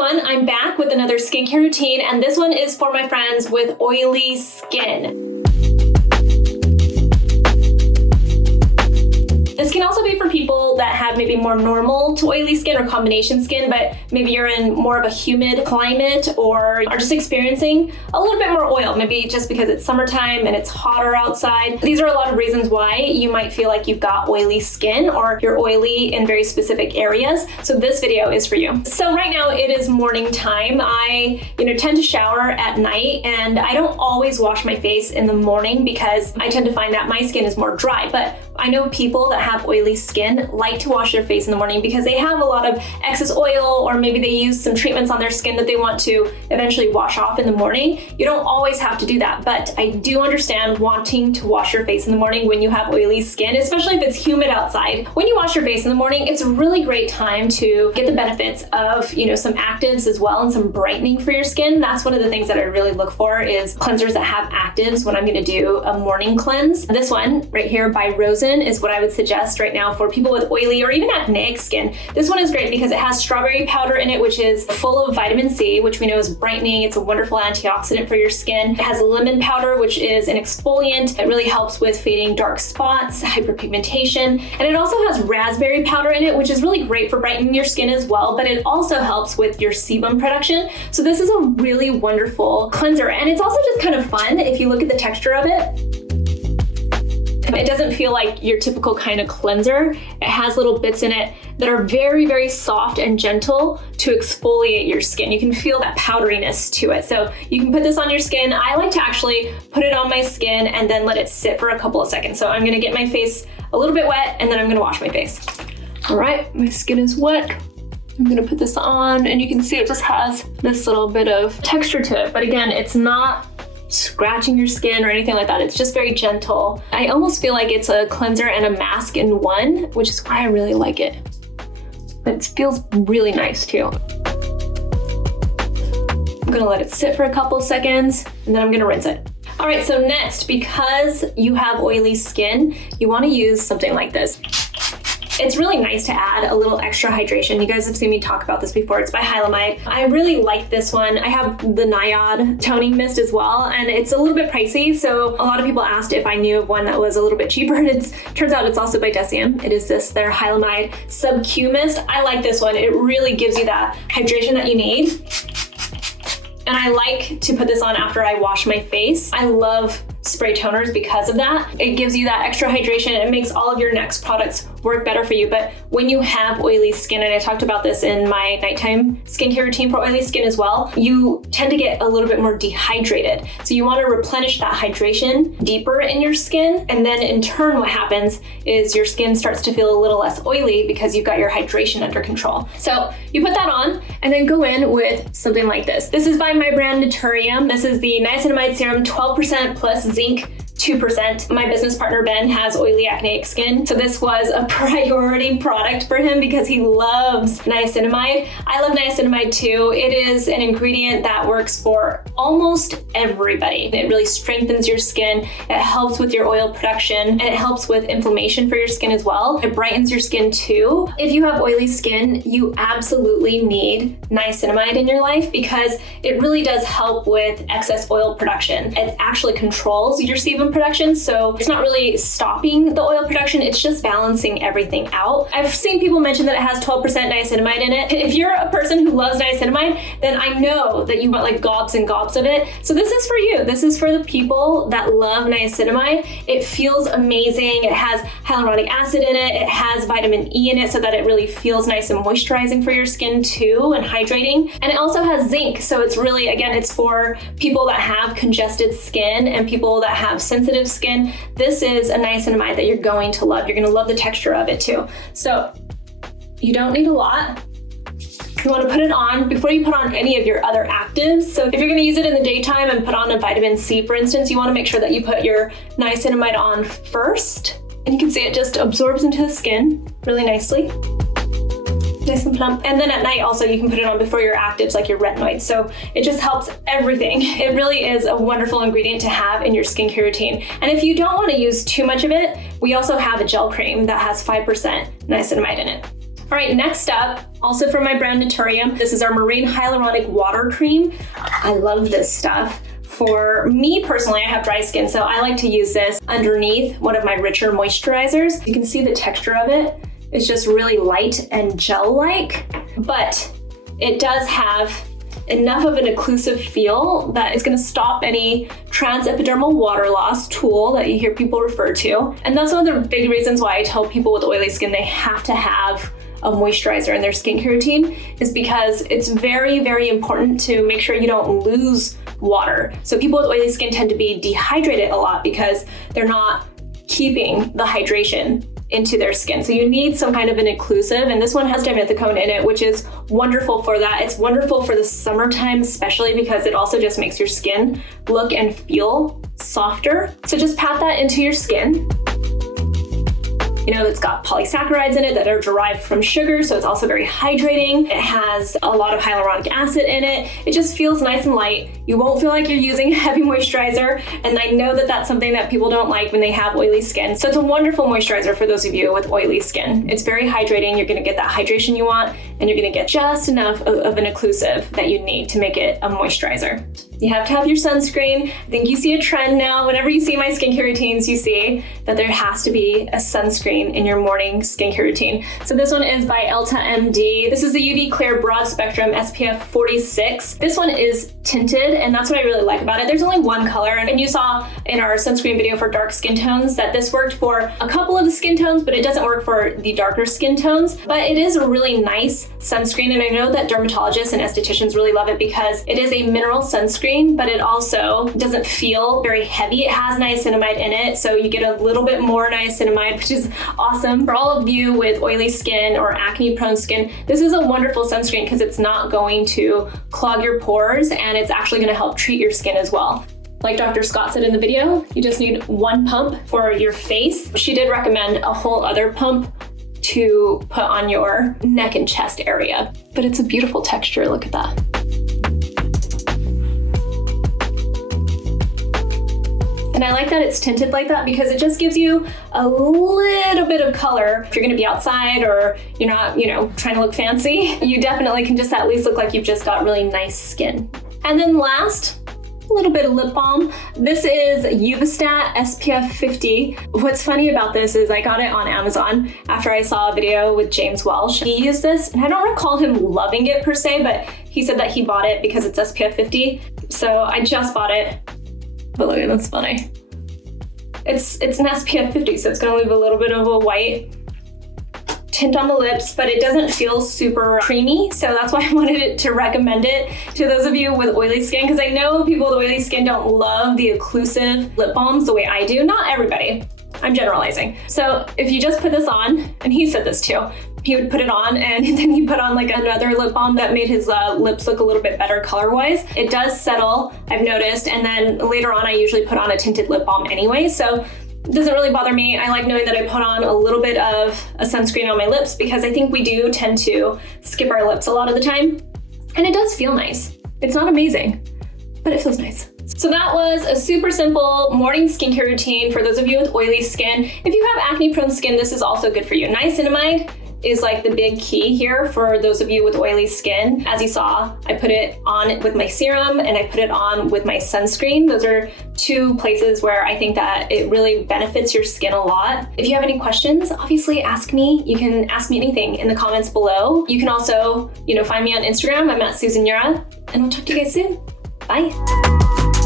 everyone, I'm back with another skincare routine, and this one is for my friends with oily skin. This can also be for people that have maybe more normal to oily skin or combination skin, but maybe you're in more of a humid climate or are just experiencing a little bit more oil, maybe just because it's summertime and it's hotter outside. These are a lot of reasons why you might feel like you've got oily skin or you're oily in very specific areas. So this video is for you. So right now it is morning time. I tend to shower at night, and I don't always wash my face in the morning because I tend to find that my skin is more dry. But I know people that have oily skin like to wash their face in the morning because they have a lot of excess oil, or maybe they use some treatments on their skin that they want to eventually wash off in the morning. You don't always have to do that, but I do understand wanting to wash your face in the morning when you have oily skin, especially if it's humid outside. When you wash your face in the morning, it's a really great time to get the benefits of, some actives as well and some brightening for your skin. That's one of the things that I really look for is cleansers that have actives when I'm gonna do a morning cleanse. This one right here by Rosen is what I would suggest right now for people with oily or even acneic skin. This one is great because it has strawberry powder in it, which is full of vitamin C, which we know is brightening. It's a wonderful antioxidant for your skin. It has lemon powder, which is an exfoliant. It really helps with fading dark spots, hyperpigmentation. And it also has raspberry powder in it, which is really great for brightening your skin as well, but it also helps with your sebum production. So this is a really wonderful cleanser. And it's also just kind of fun if you look at the texture of it. It doesn't feel like your typical kind of cleanser. It has little bits in it that are very, very soft and gentle to exfoliate your skin. You can feel that powderiness to it. So you can put this on your skin. I like to actually put it on my skin and then let it sit for a couple of seconds. So I'm gonna get my face a little bit wet and then I'm gonna wash my face. All right, my skin is wet. I'm gonna put this on and you can see it just has this little bit of texture to it. But again, it's not scratching your skin or anything like that. It's just very gentle. I almost feel like it's a cleanser and a mask in one, which is why I really like it. It feels really nice too. I'm gonna let it sit for a couple seconds and then I'm gonna rinse it. All right, so next, because you have oily skin, you wanna use something like this. It's really nice to add a little extra hydration. You guys have seen me talk about this before. It's by Hylamide. I really like this one. I have the Niacinamide toning mist as well, and it's a little bit pricey, so a lot of people asked if I knew of one that was a little bit cheaper, and it turns out it's also by Deciem. It is their Hylamide SubQ Mist. I like this one. It really gives you that hydration that you need. And I like to put this on after I wash my face. I love spray toners because of that. It gives you that extra hydration and it makes all of your next products work better for you. But when you have oily skin, and I talked about this in my nighttime skincare routine for oily skin as well, you tend to get a little bit more dehydrated. So you want to replenish that hydration deeper in your skin. And then in turn, what happens is your skin starts to feel a little less oily because you've got your hydration under control. So you put that on and then go in with something like this. This is by my brand Naturium. This is the Niacinamide Serum 12% plus Zinc 2%. My business partner, Ben, has oily acneic skin, so this was a priority product for him because he loves niacinamide. I love niacinamide too. It is an ingredient that works for almost everybody. It really strengthens your skin, it helps with your oil production, and it helps with inflammation for your skin as well. It brightens your skin too. If you have oily skin, you absolutely need niacinamide in your life because it really does help with excess oil production. It actually controls your sebum production, so it's not really stopping the oil production, it's just balancing everything out. I've seen people mention that it has 12% niacinamide in it. If you're a person who loves niacinamide, then I know that you want like gobs and gobs of it. So this is for you. This is for the people that love niacinamide. It feels amazing. It has hyaluronic acid in it. It has vitamin E in it so that it really feels nice and moisturizing for your skin too and hydrating. And it also has zinc. So it's really, again, it's for people that have congested skin and people that have sensitive skin. This is a niacinamide that you're going to love. You're going to love the texture of it too. So you don't need a lot. You want to put it on before you put on any of your other actives. So if you're going to use it in the daytime and put on a vitamin C, for instance, you want to make sure that you put your niacinamide on first. And you can see it just absorbs into the skin really nicely. Nice and plump. And then at night also you can put it on before your actives like your retinoids. So it just helps everything. It really is a wonderful ingredient to have in your skincare routine. And if you don't want to use too much of it, we also have a gel cream that has 5% niacinamide in it. All right, next up, also from my brand Naturium, this is our Marine Hyaluronic Water Cream. I love this stuff. For me personally, I have dry skin, so I like to use this underneath one of my richer moisturizers. You can see the texture of it. It's just really light and gel-like, but it does have enough of an occlusive feel that it's gonna stop any transepidermal water loss tool that you hear people refer to. And that's one of the big reasons why I tell people with oily skin they have to have a moisturizer in their skincare routine, is because it's very, very important to make sure you don't lose water. So people with oily skin tend to be dehydrated a lot because they're not keeping the hydration into their skin. So you need some kind of an occlusive, and this one has dimethicone in it, which is wonderful for that. It's wonderful for the summertime, especially because it also just makes your skin look and feel softer. So just pat that into your skin. You know, it's got polysaccharides in it that are derived from sugar, so it's also very hydrating. It has a lot of hyaluronic acid in it. It just feels nice and light. You won't feel like you're using heavy moisturizer, and I know that that's something that people don't like when they have oily skin. So it's a wonderful moisturizer for those of you with oily skin. It's very hydrating. You're gonna get that hydration you want, and you're gonna get just enough of an occlusive that you need to make it a moisturizer. You have to have your sunscreen. I think you see a trend now. Whenever you see my skincare routines, you see that there has to be a sunscreen in your morning skincare routine. So this one is by Elta MD. This is the UV Clear Broad Spectrum SPF 46. This one is tinted, and that's what I really like about it. There's only one color, and you saw in our sunscreen video for dark skin tones that this worked for a couple of the skin tones, but it doesn't work for the darker skin tones. But it is a really nice sunscreen, and I know that dermatologists and estheticians really love it because it is a mineral sunscreen, but it also doesn't feel very heavy. It has niacinamide in it, so you get a little bit more niacinamide, which is awesome. For all of you with oily skin or acne prone skin, this is a wonderful sunscreen because it's not going to clog your pores, and it's actually going to help treat your skin as well. Like Dr. Scott said in the video, you just need one pump for your face. She did recommend a whole other pump to put on your neck and chest area, but it's a beautiful texture. Look at that. And I like that it's tinted like that because it just gives you a little bit of color. If you're gonna be outside or you're not, trying to look fancy, you definitely can just at least look like you've just got really nice skin. And then last, a little bit of lip balm. This is Uvistat SPF 50. What's funny about this is I got it on Amazon after I saw a video with James Welsh. He used this, and I don't recall him loving it per se, but he said that he bought it because it's SPF 50. So I just bought it. But look, that's funny. It's an SPF 50, so it's gonna leave a little bit of a white tint on the lips, but it doesn't feel super creamy, so that's why I wanted to recommend it to those of you with oily skin, because I know people with oily skin don't love the occlusive lip balms the way I do. Not everybody, I'm generalizing. So if you just put this on, and he said this too, he would put it on and then he put on like another lip balm that made his lips look a little bit better color-wise. It does settle, I've noticed, and then later on I usually put on a tinted lip balm anyway, so it doesn't really bother me. I like knowing that I put on a little bit of a sunscreen on my lips because I think we do tend to skip our lips a lot of the time, and it does feel nice. It's not amazing, but it feels nice. So that was a super simple morning skincare routine for those of you with oily skin. If you have acne prone skin, this is also good for you. Niacinamide is like the big key here for those of you with oily skin. As you saw, I put it on with my serum and I put it on with my sunscreen. Those are two places where I think that it really benefits your skin a lot. If you have any questions, obviously ask me. You can ask me anything in the comments below. You can also, find me on Instagram. I'm at Susan Yura, and I'll talk to you guys soon. Bye.